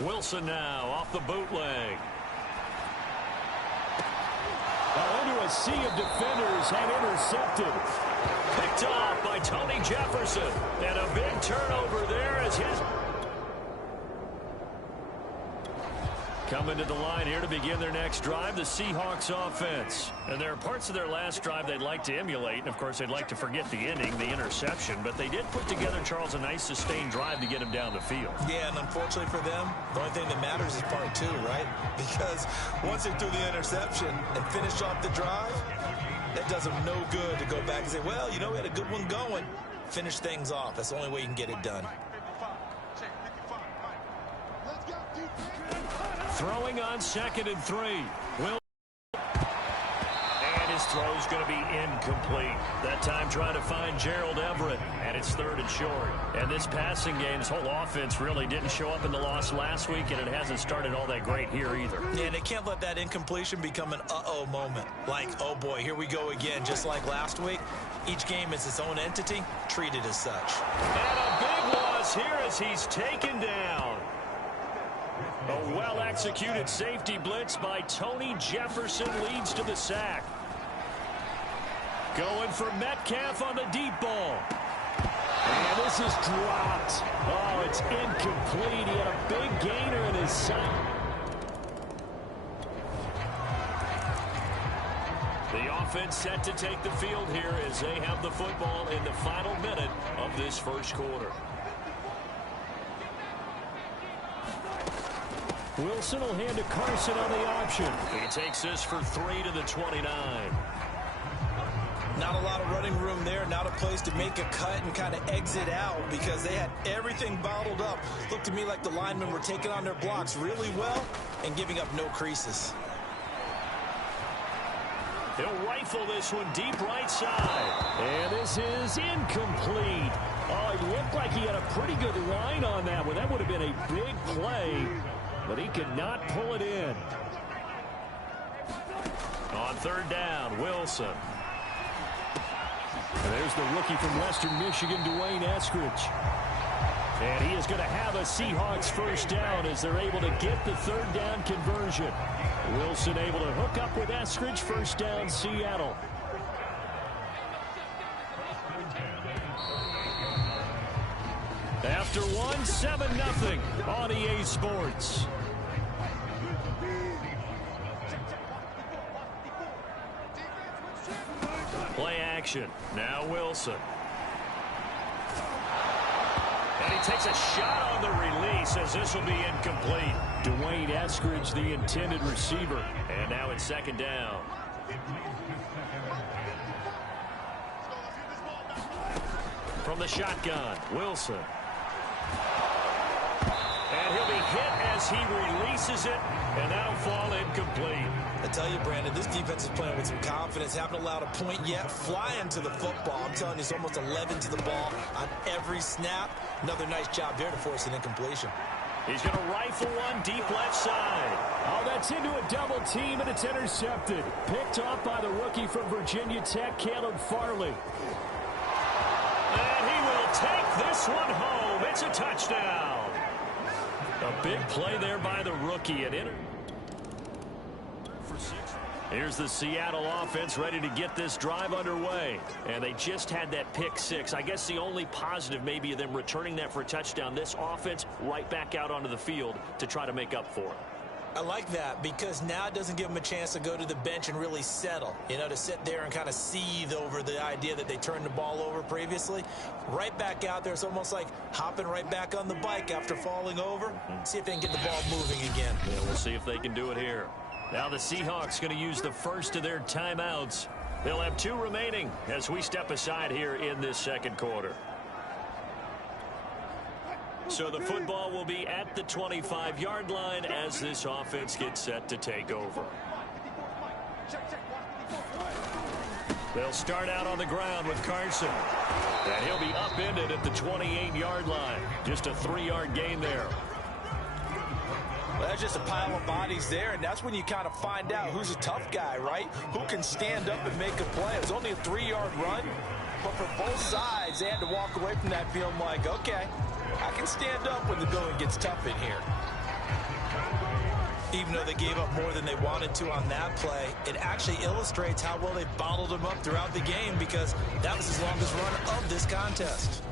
Wilson now off the bootleg. Into a sea of defenders and intercepted. Picked off by Tony Jefferson. And a big turnover there as his... Coming to the line here to begin their next drive, the Seahawks offense. And there are parts of their last drive they'd like to emulate. And, of course, they'd like to forget the ending, the interception. But they did put together, Charles, a nice sustained drive to get him down the field. Yeah, and unfortunately for them, the only thing that matters is part two, right? Because once they threw the interception and finished off the drive, that does them no good to go back and say, well, you know, we had a good one going. Finish things off. That's the only way you can get it done. Throwing on 2nd and 3. And his throw's going to be incomplete. That time trying to find Gerald Everett. And it's 3rd and short. And this passing game, this whole offense really didn't show up in the loss last week, and it hasn't started all that great here either. Yeah, they can't let that incompletion become an uh-oh moment. Like, oh boy, here we go again. Just like last week, each game is its own entity, treated as such. And a big loss here as he's taken down. A well-executed safety blitz by Tony Jefferson leads to the sack. Going for Metcalf on the deep ball. And this is dropped. Oh, it's incomplete. He had a big gainer in his sight. The offense set to take the field here as they have the football in the final minute of this first quarter. Wilson will hand to Carson on the option. He takes this for 3 to the 29. Not a lot of running room there. Not a place to make a cut and kind of exit out because they had everything bottled up. Looked to me like the linemen were taking on their blocks really well and giving up no creases. He'll rifle this one deep right side. And this is incomplete. Oh, it looked like he had a pretty good line on that one. That would have been a big play, but he could not pull it in. On 3rd down, Wilson. And there's the rookie from Western Michigan, Dwayne Eskridge. And he is going to have a Seahawks first down as they're able to get the 3rd down conversion. Wilson able to hook up with Eskridge. First down, Seattle. After one, 7-0 on EA Sports. Play action. Now Wilson. And he takes a shot on the release as this will be incomplete. Dwayne Eskridge, the intended receiver. And now it's 2nd down. From the shotgun, Wilson. And he'll be hit as he releases it, and that'll fall incomplete. I tell you, Brandon, this defense is playing with some confidence. Haven't allowed a point yet. Flying to the football. I'm telling you, it's almost 11 to the ball on every snap. Another nice job there to force an incompletion. He's going to rifle one deep left side. Oh, that's into a double team, and it's intercepted. Picked off by the rookie from Virginia Tech, Caleb Farley. And he will take this one home. It's a touchdown. A big play there by the rookie. Here's the Seattle offense ready to get this drive underway. And they just had that pick 6. I guess the only positive maybe of them returning that for a touchdown. This offense right back out onto the field to try to make up for it. I like that because now it doesn't give them a chance to go to the bench and really settle. You know, to sit there and kind of seethe over the idea that they turned the ball over previously. Right back out there. It's almost like hopping right back on the bike after falling over. See if they can get the ball moving again. Yeah, we'll see if they can do it here. Now the Seahawks going to use the first of their timeouts. They'll have 2 remaining as we step aside here in this second quarter. So the football will be at the 25-yard line as this offense gets set to take over. They'll start out on the ground with Carson. And he'll be upended at the 28-yard line. Just a 3-yard gain there. Well, that's just a pile of bodies there, and that's when you kind of find out who's a tough guy, right? Who can stand up and make a play. It was only a 3-yard run, but for both sides, they had to walk away from that feeling like, okay, I can stand up when the going gets tough in here. Even though they gave up more than they wanted to on that play, it actually illustrates how well they bottled them up throughout the game, because that was his longest run of this contest.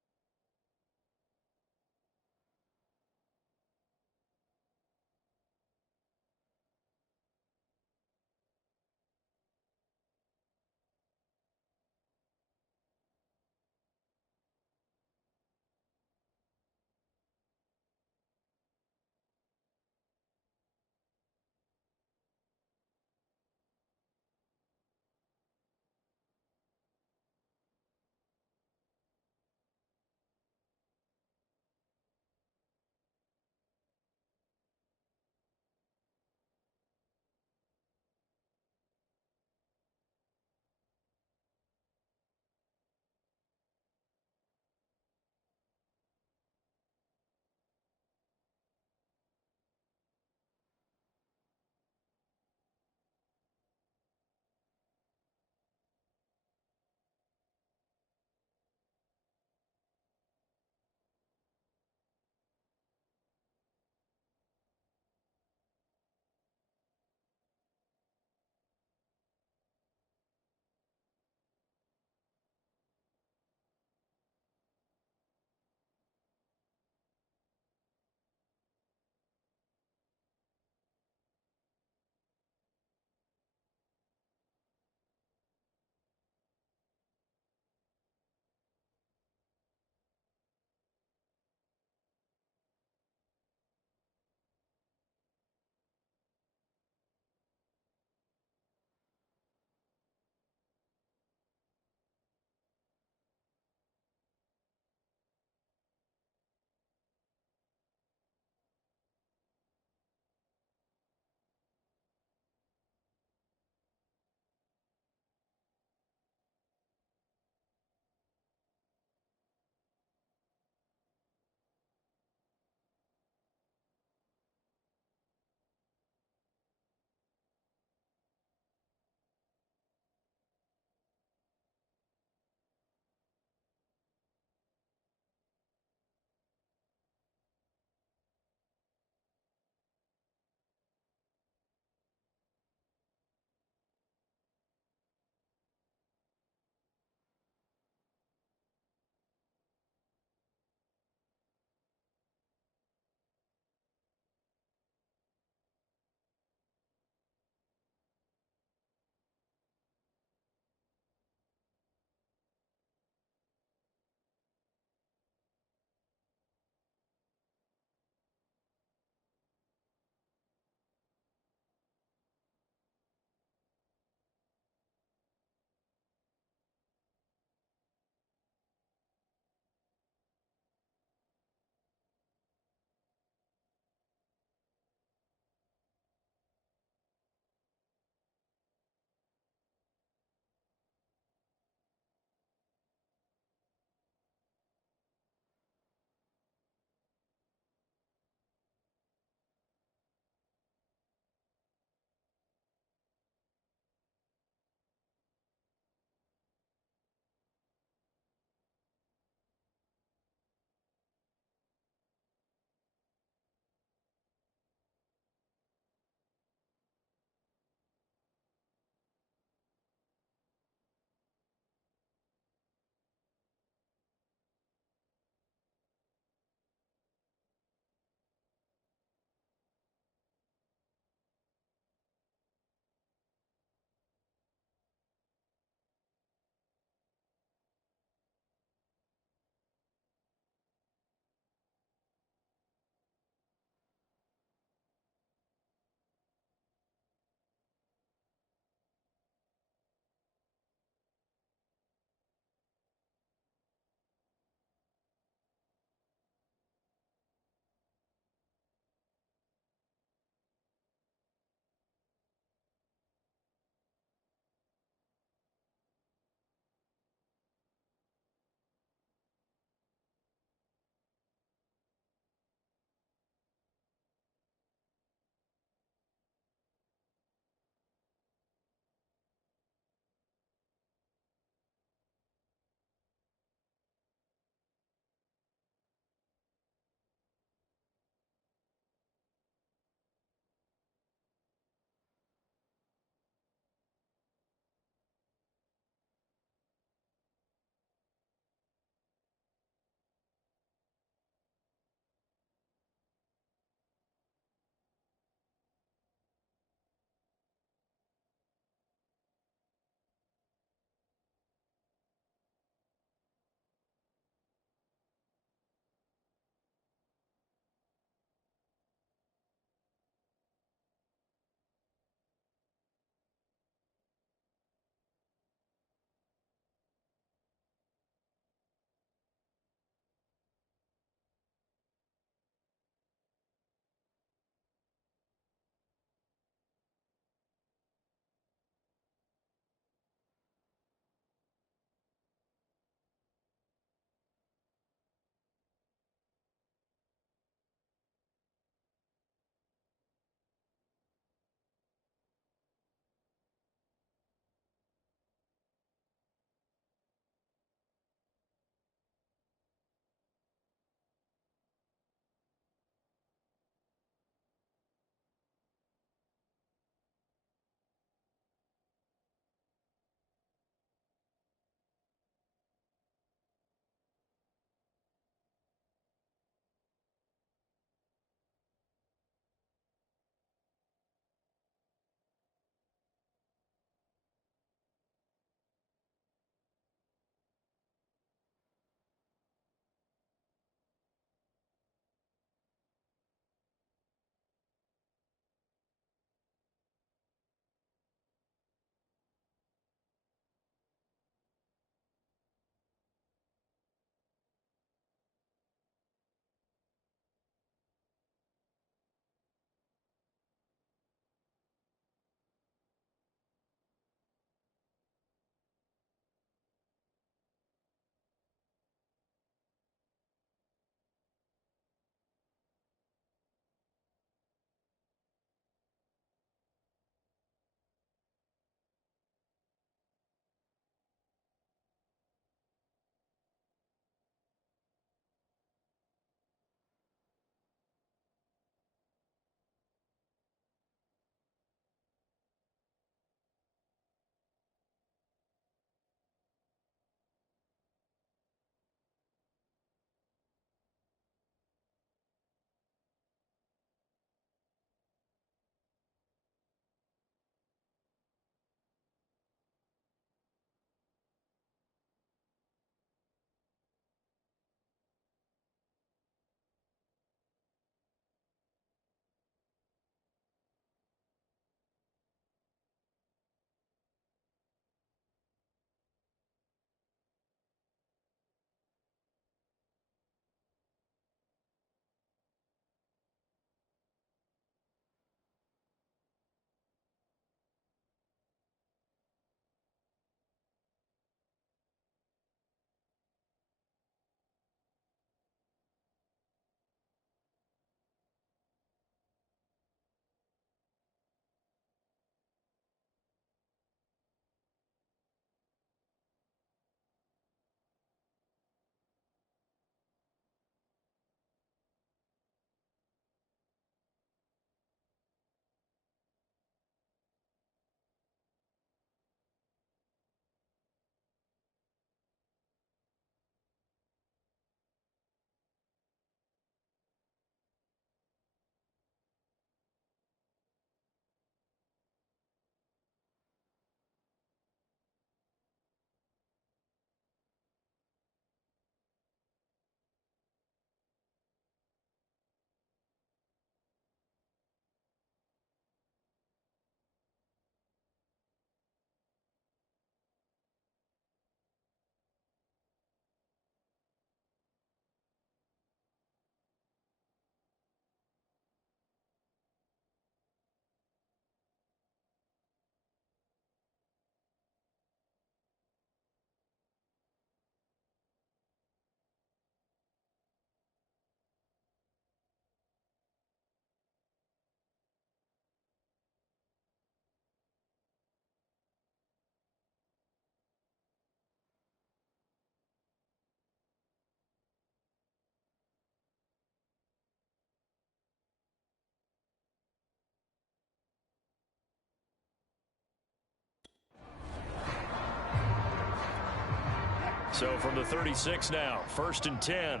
So from the 36 now, 1st and 10.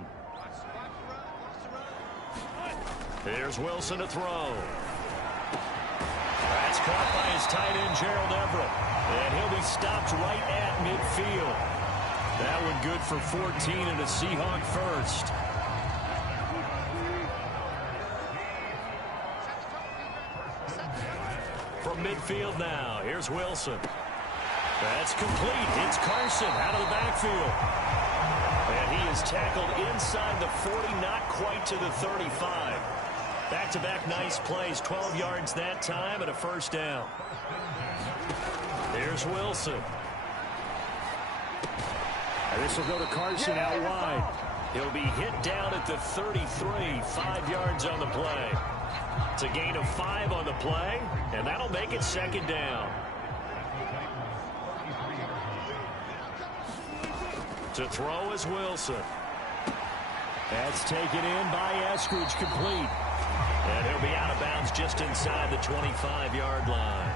Here's Wilson to throw. That's caught by his tight end, Gerald Everett. And he'll be stopped right at midfield. That one good for 14 and a Seahawk first. From midfield now, here's Wilson. That's complete. It's Carson out of the backfield. And he is tackled inside the 40, not quite to the 35. Back-to-back nice plays, 12 yards that time and a first down. Here's Wilson. And this will go to Carson out wide. He'll be hit down at the 33, 5 yards on the play. It's a gain of 5 on the play, and that'll make it 2nd down. To throw is Wilson. That's taken in by Eskridge, complete. And he'll be out of bounds just inside the 25-yard line.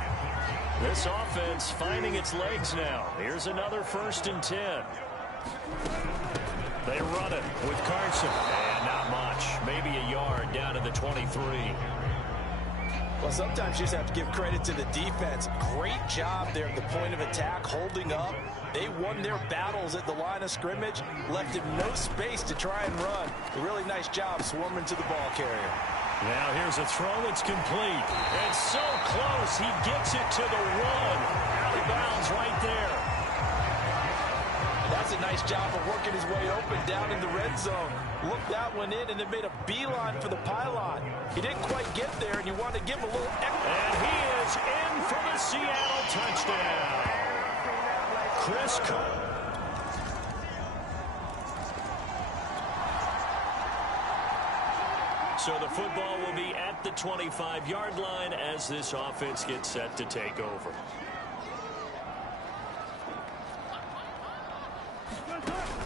This offense finding its legs now. Here's another 1st and 10. They run it with Carson. And not much. Maybe a yard down to the 23. Well, sometimes you just have to give credit to the defense. Great job there at the point of attack, holding up. They won their battles at the line of scrimmage, left him no space to try and run. A really nice job swarming to the ball carrier. Now here's a throw that's complete. And so close, he gets it to the 1. Out of bounds right there. That's a nice job of working his way open down in the red zone. Looked that one in and then made a beeline for the pylon. He didn't quite get there, and you want to give him a little extra. And he is in for the Seattle touchdown. Chris Carson. So the football will be at the 25-yard line as this offense gets set to take over.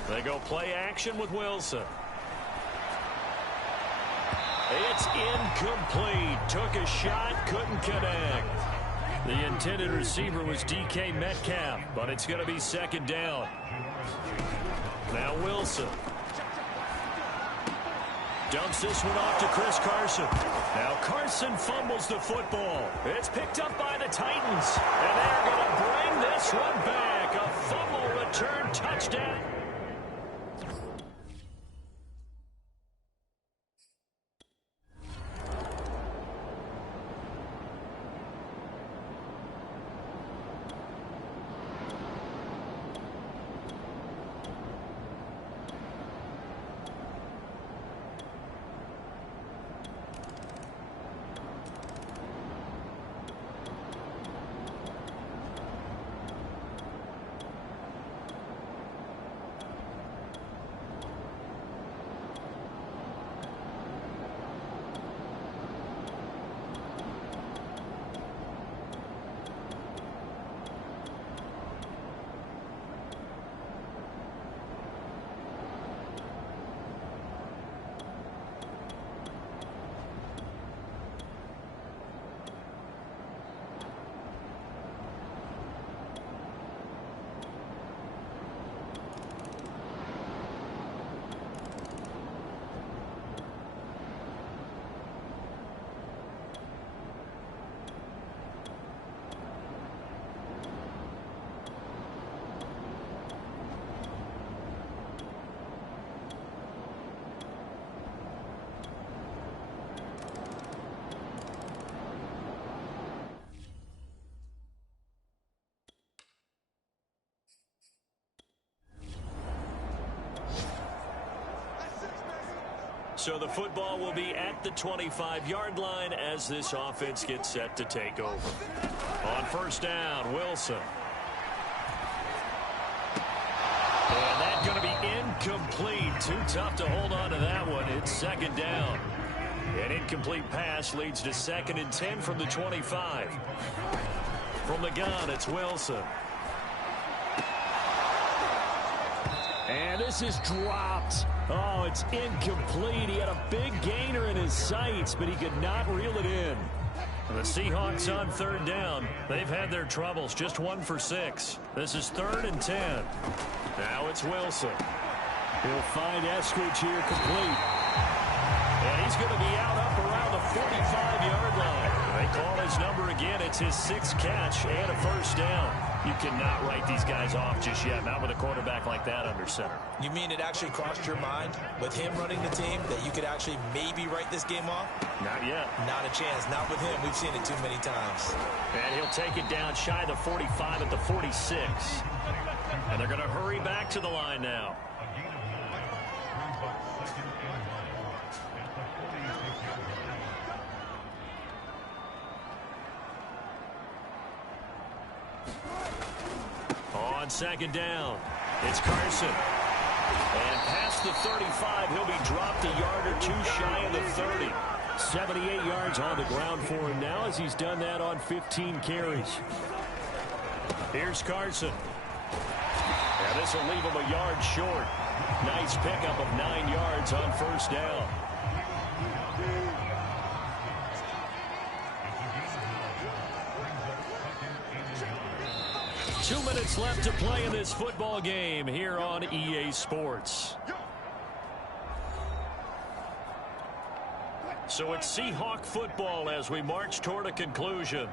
They go play action with Wilson. It's incomplete. Took a shot, couldn't connect. The intended receiver was DK Metcalf, but it's going to be 2nd down. Now Wilson. Dumps this one off to Chris Carson. Now Carson fumbles the football. It's picked up by the Titans. And they're going to bring this one back. A fumble return touchdown. So the football will be at the 25-yard line as this offense gets set to take over. On 1st down, Wilson. And that's going to be incomplete. Too tough to hold on to that one. It's 2nd down. An incomplete pass leads to 2nd and 10 from the 25. From the gun, it's Wilson. And this is dropped. Oh, it's incomplete. He had a big gainer in his sights, but he could not reel it in. The Seahawks on 3rd down. They've had their troubles. Just 1 for 6. This is 3rd and 10. Now it's Wilson. He'll find Eskridge here complete. And he's going to be out up around the 45-yard line. They call his number again. It's his 6th catch and a first down. You cannot write these guys off just yet, not with a quarterback like that under center. You mean it actually crossed your mind with him running the team that you could actually maybe write this game off? Not yet. Not a chance. Not with him. We've seen it too many times. And he'll take it down shy of the 45 at the 46. And they're going to hurry back to the line now. On second down, it's Carson. And past the 35, he'll be dropped a yard or two shy of the 30. 78 yards on the ground for him now as he's done that on 15 carries. Here's Carson. And this will leave him a yard short. Nice pickup of 9 yards on first down. Two minutes left to play in this football game here on EA Sports. So it's Seahawk football as we march toward a conclusion.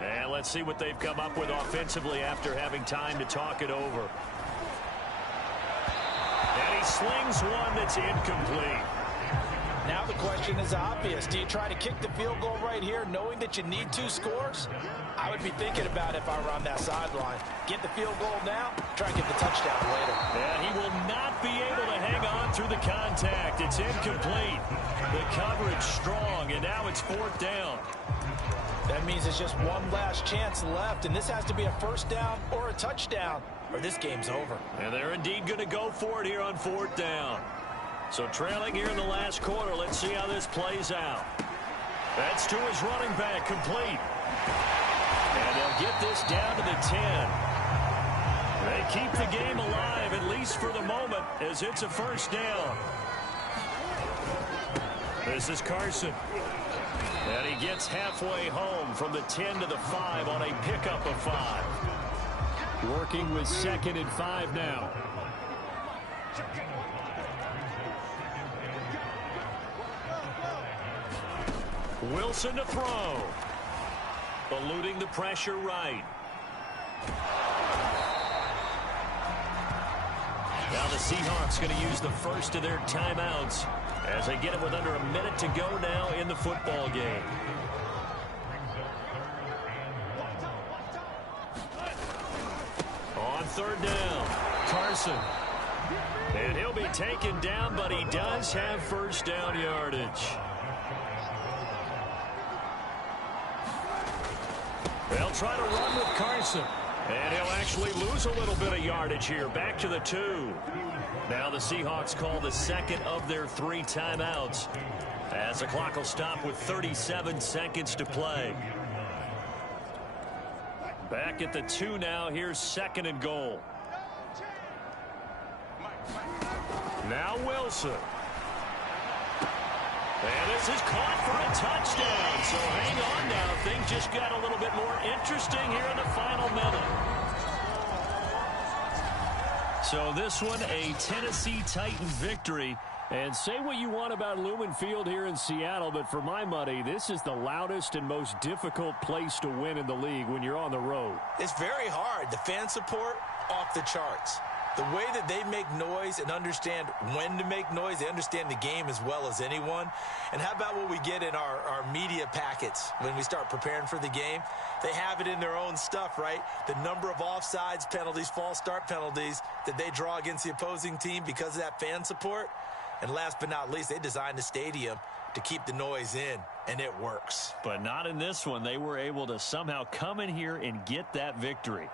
And let's see what they've come up with offensively after having time to talk it over. And he slings one that's incomplete. Now the question is obvious. Do you try to kick the field goal right here knowing that you need 2 scores? I would be thinking about it if I were on that sideline. Get the field goal now, try and get the touchdown later. And he will not be able to hang on through the contact. It's incomplete. The coverage strong, and now it's 4th down. That means it's just one last chance left, and this has to be a first down or a touchdown, or this game's over. And they're indeed going to go for it here on 4th down. So trailing here in the last quarter, let's see how this plays out. That's to his running back, complete. And they'll get this down to the 10. They keep the game alive, at least for the moment, as it's a first down. This is Carson. And he gets halfway home from the 10 to the 5 on a pickup of 5. Working with 2nd and 5 now. Wilson to throw. Eluding the pressure right. Now the Seahawks going to use the first of their timeouts as they get it with under a minute to go now in the football game. On 3rd down, Carson. And he'll be taken down, but he does have first down yardage. They'll try to run with Carson. And he'll actually lose a little bit of yardage here. Back to the 2. Now the Seahawks call the second of their 3 timeouts as the clock will stop with 37 seconds to play. Back at the 2 now. Here's 2nd and goal. Now Wilson. And this is caught for a touchdown. So hang on now. Things just got a little bit more interesting here in the final minute. So this one, a Tennessee Titan victory. And say what you want about Lumen Field here in Seattle, but for my money, this is the loudest and most difficult place to win in the league when you're on the road. It's very hard. The fan support, off the charts. The way that they make noise and understand when to make noise, they understand the game as well as anyone. And how about what we get in our media packets when we start preparing for the game? They have it in their own stuff, right? The number of offsides penalties, false start penalties that they draw against the opposing team because of that fan support. And last but not least, they designed the stadium to keep the noise in, and it works. But not in this one. They were able to somehow come in here and get that victory.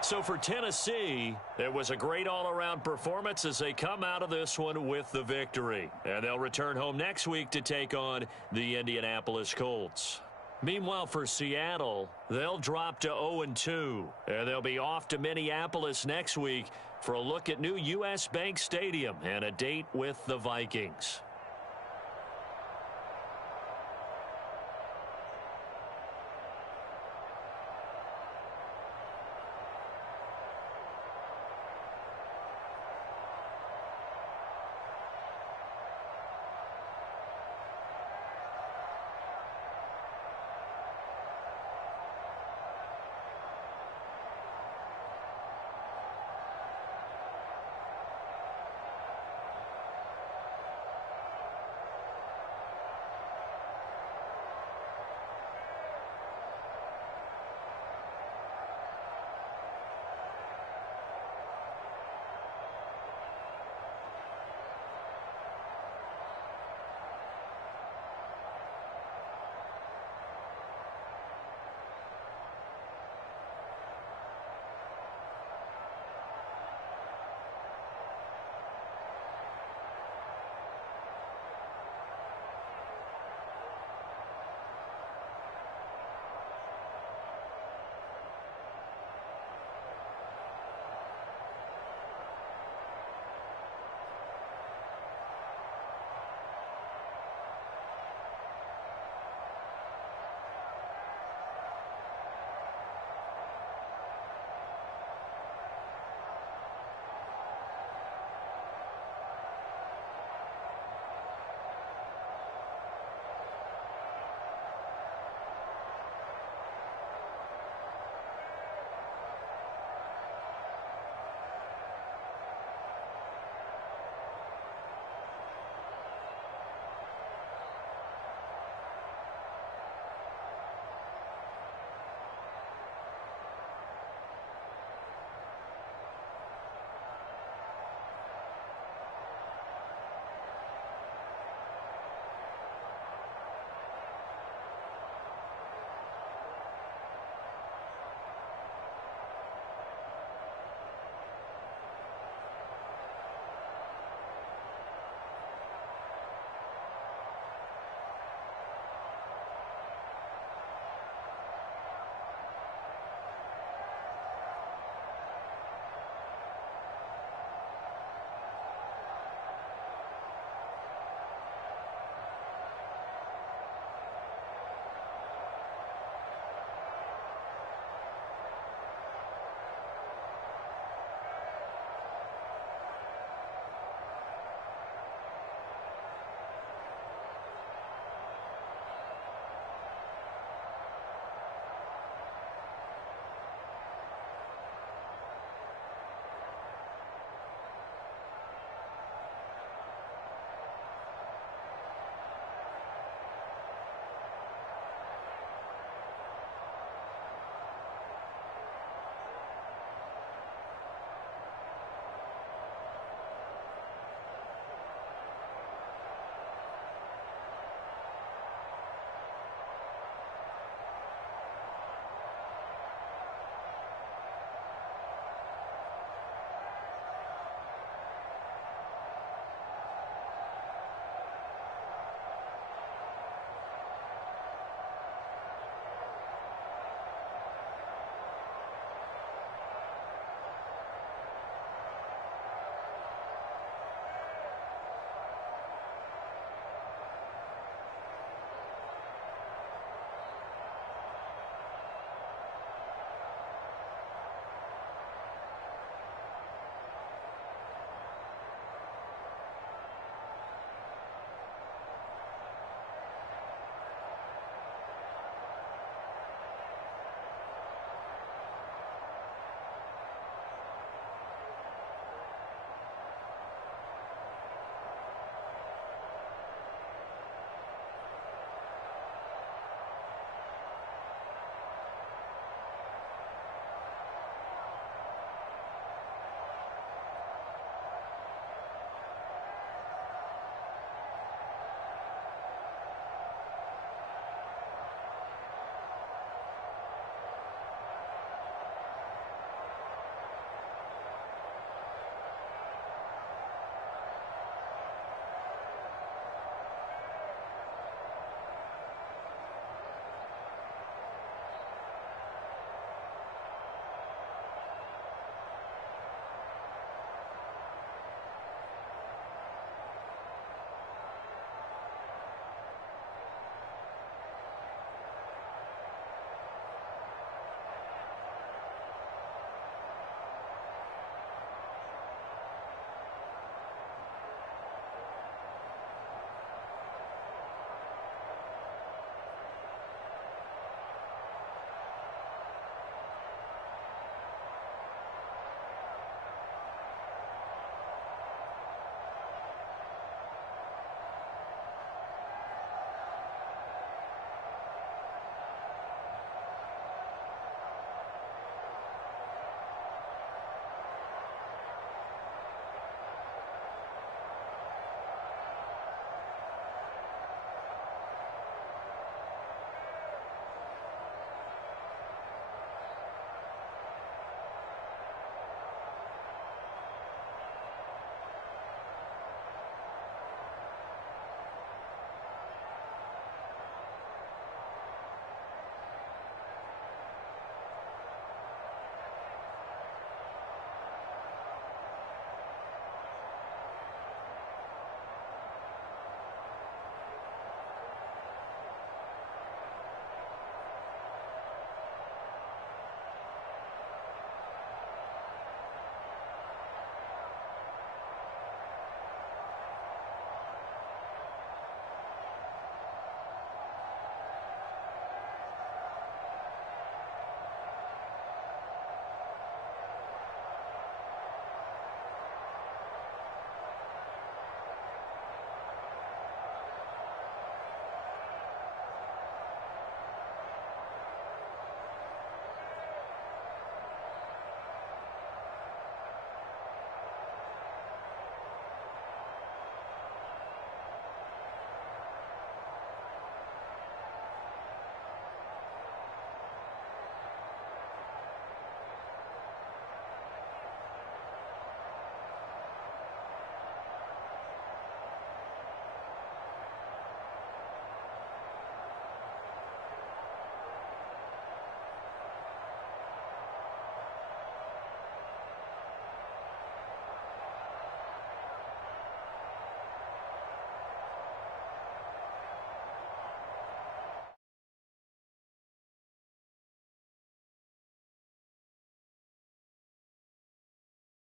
So for Tennessee, it was a great all-around performance as they come out of this one with the victory. And they'll return home next week to take on the Indianapolis Colts. Meanwhile, for Seattle, they'll drop to 0-2. And they'll be off to Minneapolis next week for a look at new U.S. Bank Stadium and a date with the Vikings.